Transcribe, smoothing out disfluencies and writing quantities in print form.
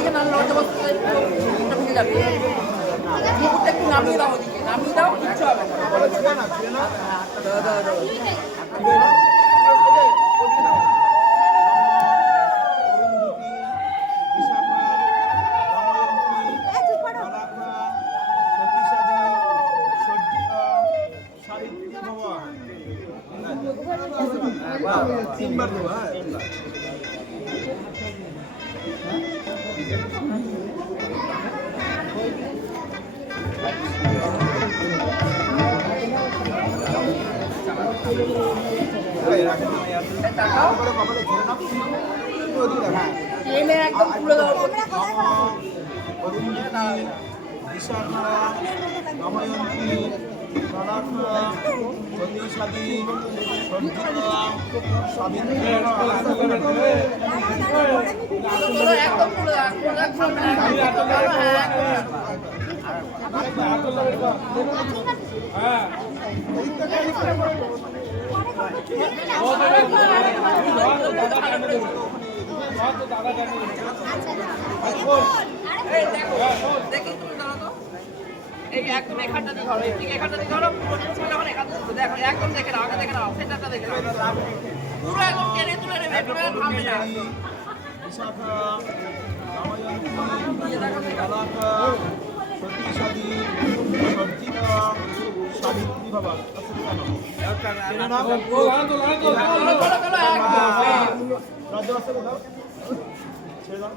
ওদিকে না লড়তে বসতে ভেঙে যাবে মুকুটটা একটু নামিয়ে দাও কিচ্ছু হবে না তিনবার দেবো ট্রেনে একদম তুলে দাও বিশাখা দময়ন্তী সদাখা সতীসাদী সঞ্চিতা সাবিত্রী একদম তুলে দেখি এই একদম এখানটাতে ধরো ঠিক এখানটাতে ধরো যখন দেখো একদম দেখে নাও আগে দেখে নাও সেন্টারটা দেখে নাও পুরো একদম টেনে তুলে নেবে পুরো থামবে না বিশাখা দময়ন্তী সদাখা সতীসাদী সঞ্চিতা সাবিত্রী বাবা রাজ্য রাস্তা কোথাও ছেড়ে দাও